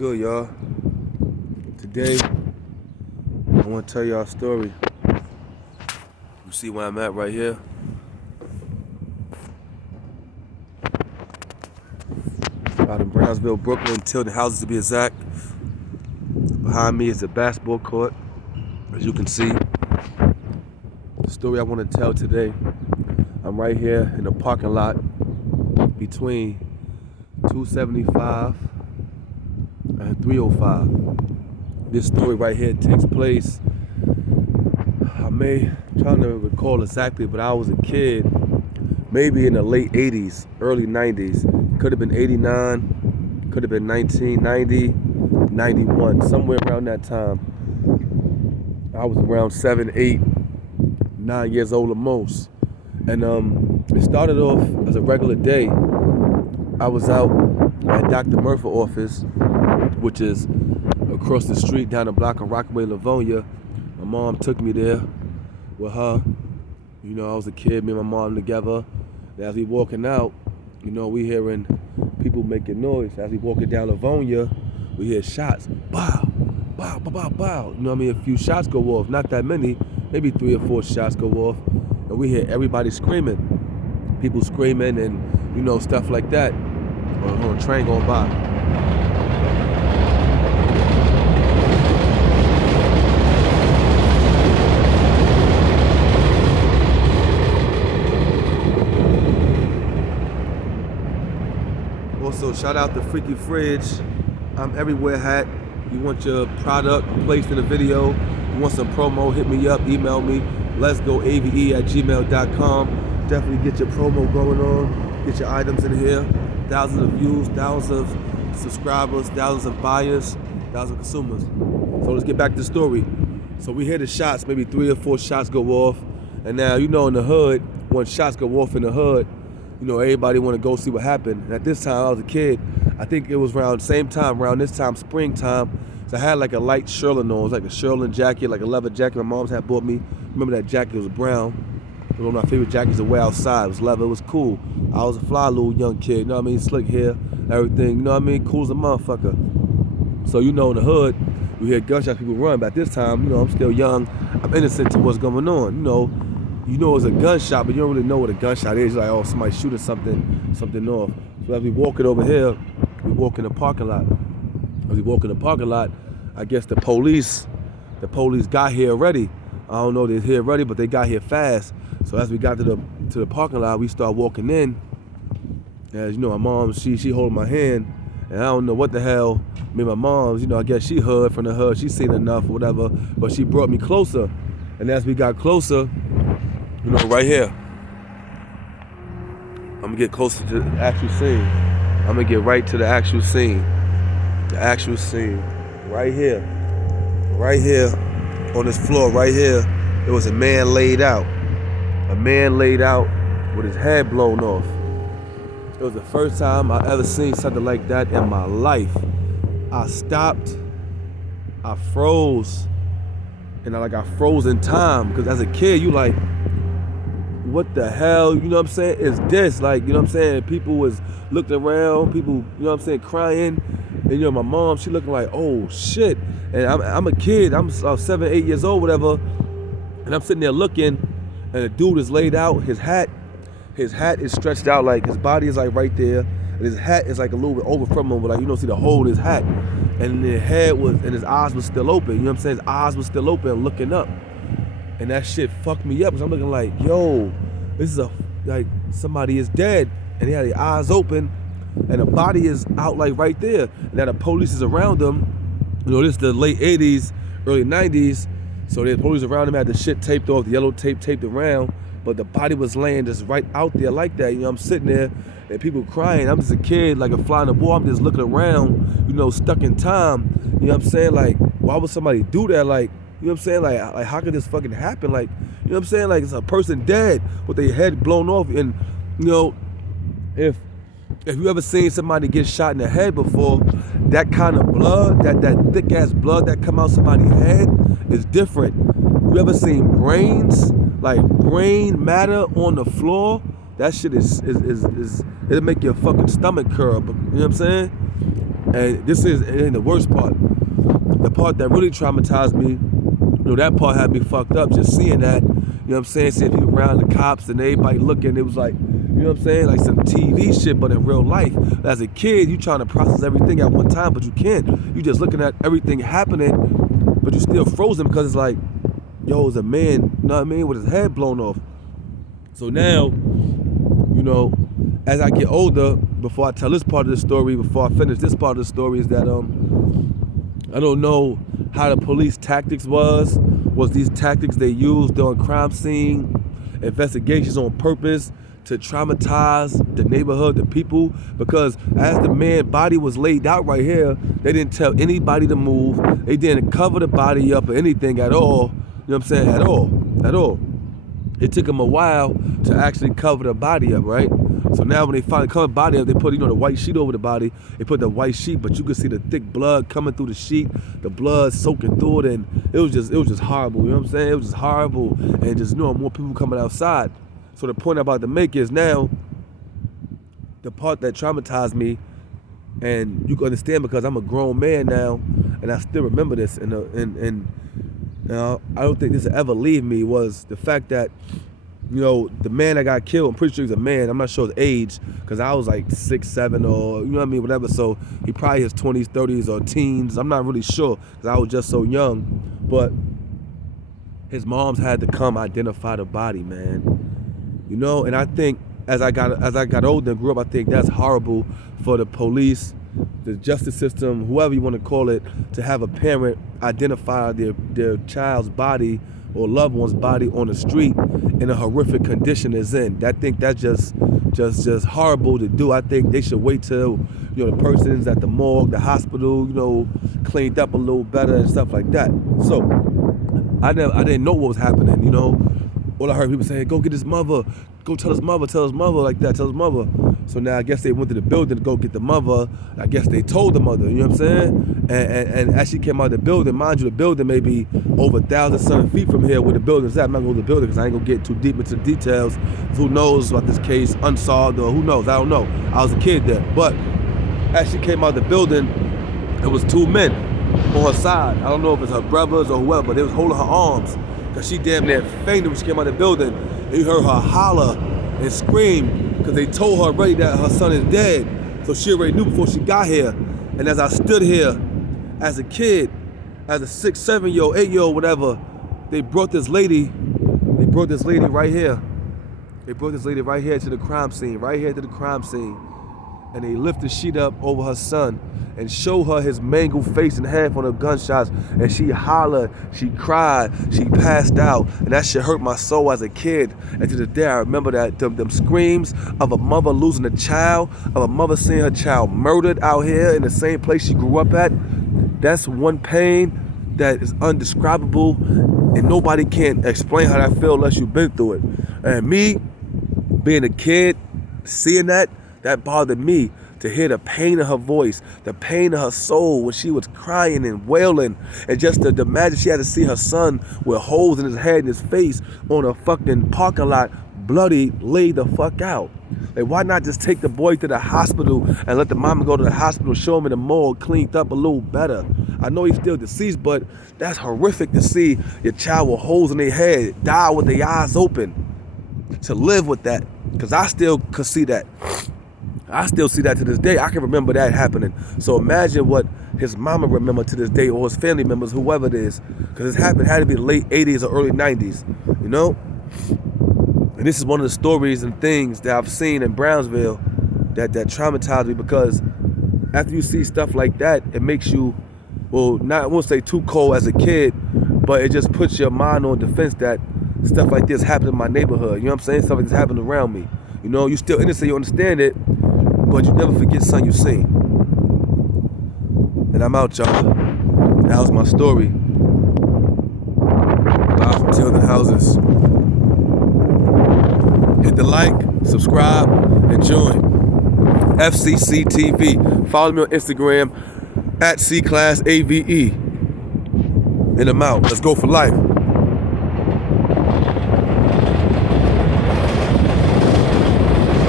good, y'all? Today, I want to tell y'all a story. You see where I'm at right here? Out in Brownsville, Brooklyn, Tilden Houses to be exact. Behind me is a basketball court, as you can see. The story I want to tell today, I'm right here in the parking lot between 275 and 305. This story right here takes place, I'm trying to recall exactly, but I was a kid, maybe in the late 80s, early 90s. Could have been 89, could have been 1990, 91, somewhere around that time. I was around 7, 8, 9 years old at most. And it started off as a regular day. I was out at Dr. Murphy's office, which is across the street down the block of Rockaway, Livonia. My mom took me there with her. You know, I was a kid, me and my mom together. And as we walking out, you know, we hearing people making noise. As we walking down Livonia, we hear shots. Bow, bow, bow, bow, bow. You know what I mean? A few shots go off. Not that many. Maybe 3 or 4 shots go off. And we hear everybody screaming. People screaming and, you know, stuff like that. Or a train going by. Also, shout out to Freaky Fridge. I'm everywhere hat. You want your product placed in a video, you want some promo, hit me up, email me, letsgoave@gmail.com. Definitely get your promo going on, get your items in here. Thousands of views, thousands of subscribers, thousands of buyers, thousands of consumers. So let's get back to the story. So we hear the shots, maybe 3 or 4 shots go off. And now, you know, in the hood, when shots go off in the hood, you know, everybody want to go see what happened. And at this time, I was a kid. I think it was around this time, springtime. So I had like a light Sherlin on. It was like a Sherlin jacket, like a leather jacket my mom's had bought me. Remember that jacket, it was brown. It was one of my favorite jackets to wear outside. It was leather, it was cool. I was a fly little young kid, you know what I mean? Slick hair, everything, you know what I mean? Cool as a motherfucker. So, you know, in the hood, you hear gunshots, people run. But at this time, you know, I'm still young. I'm innocent to what's going on, you know. You know it's a gunshot, but you don't really know what a gunshot is. You're like, oh, somebody shooting something off. So as we walking over here, we walk in the parking lot. As we walk in the parking lot, I guess the police got here already. I don't know if they're here already, but they got here fast. So as we got to the parking lot, we start walking in. As you know, my mom, she holding my hand, and I don't know what the hell. Me and my mom's, you know, I guess she heard from the hood, she seen enough or whatever, but she brought me closer. And as we got closer, you know, right here, I'm gonna get closer to the actual scene. I'm gonna get right to the actual scene. The actual scene. Right here. Right here, on this floor, right here, there was a man laid out. A man laid out with his head blown off. It was the first time I ever seen something like that in my life. I stopped, I froze, and I froze in time, because as a kid, you like, what the hell, you know what I'm saying, is this? Like, you know what I'm saying, people was looking around, people, you know what I'm saying, crying, and you know, my mom, she looking like, oh shit, and I'm a kid, I'm 7, 8 years old, whatever, and I'm sitting there looking, and the dude is laid out, his hat is stretched out, like his body is like right there, and his hat is like a little bit over from him, but like you don't see the hole in his hat, and his head was, and his eyes was still open, you know what I'm saying, his eyes was still open, looking up. And that shit fucked me up, because I'm looking like, yo, this is like somebody is dead. And he had the eyes open, and the body is out like right there. And now the police is around him. You know, this is the late 80s, early 90s. So the police around him had the shit taped off, the yellow tape taped around. But the body was laying just right out there like that. You know, I'm sitting there, and people crying. I'm just a kid, like a fly in the wall. I'm just looking around, you know, stuck in time. You know what I'm saying? Like, why would somebody do that? Like, you know what I'm saying? Like how could this fucking happen? Like, you know what I'm saying? Like, it's a person dead with their head blown off. And, you know, if you ever seen somebody get shot in the head before, that kind of blood, that thick ass blood that come out somebody's head is different. You ever seen brains, like brain matter on the floor? That shit is it'll make your fucking stomach curl. You know what I'm saying? And this ain't the worst part. The part that really traumatized me, that part had me fucked up, just seeing that, what I'm saying, seeing people around, the cops and everybody looking, it was like, what I'm saying, like some TV shit, but in real life. As a kid, you trying to process everything at one time, but you can't. You just looking at everything happening, but you still frozen because it's like, yo, it's a man, you know what I mean, with his head blown off. So now, as I get older, before I tell this part of the story, before I finish this part of the story, is that I don't know how the police tactics was these tactics they used during crime scene investigations on purpose to traumatize the neighborhood, the people, because as the man's body was laid out right here, they didn't tell anybody to move. They didn't cover the body up or anything at all. You know what I'm saying? At all. It took them a while to actually cover the body up, right? So now when they finally cover the body up, they put, the white sheet over the body. They put the white sheet, but you could see the thick blood coming through the sheet, the blood soaking through it, and it was just horrible, you know what I'm saying? It was just horrible, and just, more people coming outside. So the point I'm about to make is now, the part that traumatized me, and you can understand because I'm a grown man now, and I still remember this, and I don't think this will ever leave me, was the fact that, the man that got killed, I'm pretty sure he's a man, I'm not sure his age, because I was like 6, 7, or, whatever, so he probably his 20s, 30s, or teens, I'm not really sure, because I was just so young, but his moms had to come identify the body, man, and I think as I got older and grew up, I think that's horrible for the police, the justice system, whoever you want to call it, to have a parent identify their child's body or loved one's body on the street in a horrific condition it's in. I think that's just horrible to do. I think they should wait till the person's at the morgue, the hospital, cleaned up a little better and stuff like that. So I didn't know what was happening. All I heard people say, go get his mother, go tell his mother like that, tell his mother. So now I guess they went to the building to go get the mother. I guess they told the mother, you know what I'm saying? And as she came out of the building, mind you, the building may be over 1,000 feet from here where the building's at. I'm not going to go to the building because I ain't going to get too deep into the details. Who knows about this case, unsolved, or who knows, I don't know. I was a kid there. But as she came out of the building, it was 2 men on her side. I don't know if it's her brothers or whoever, but they was holding her arms. Because she damn near fainted when she came out of the building. And you heard her holler and scream because they told her already that her son is dead. So she already knew before she got here. And as I stood here as a kid, as a 6, 7-year-old, 8-year-old, whatever, they brought this lady right here. They brought this lady right here to the crime scene, And they lift the sheet up over her son and show her his mangled face and head from the gunshots. And she hollered, she cried, she passed out. And that shit hurt my soul as a kid. And to this day, I remember that them screams of a mother losing a child, of a mother seeing her child murdered out here in the same place she grew up at. That's one pain that is undescribable, and nobody can explain how that feels unless you've been through it. And me, being a kid, seeing that bothered me. To hear the pain of her voice, the pain of her soul when she was crying and wailing, and just to imagine she had to see her son with holes in his head and his face on a fucking parking lot, bloody, laid the fuck out. Like, why not just take the boy to the hospital and let the mama go to the hospital, show him in the morgue, cleaned up a little better? I know he's still deceased, but that's horrific to see your child with holes in their head, die with their eyes open. To live with that, because I still could see that. I still see that to this day. I can remember that happening. So imagine what his mama remember to this day, or his family members, whoever it is. Because it had to be the late 80s or early 90s, And this is one of the stories and things that I've seen in Brownsville that traumatized me, because after you see stuff like that, it makes you, I won't say too cold as a kid, but it just puts your mind on defense that stuff like this happened in my neighborhood. You know what I'm saying? Stuff like this happened around me. You still innocent, you understand it, but you never forget something you seen. And I'm out, y'all. That was my story. Live from Tilden Houses. Hit the like, subscribe, and join FCC TV. Follow me on Instagram at CClassAVE. And I'm out. Let's go for life.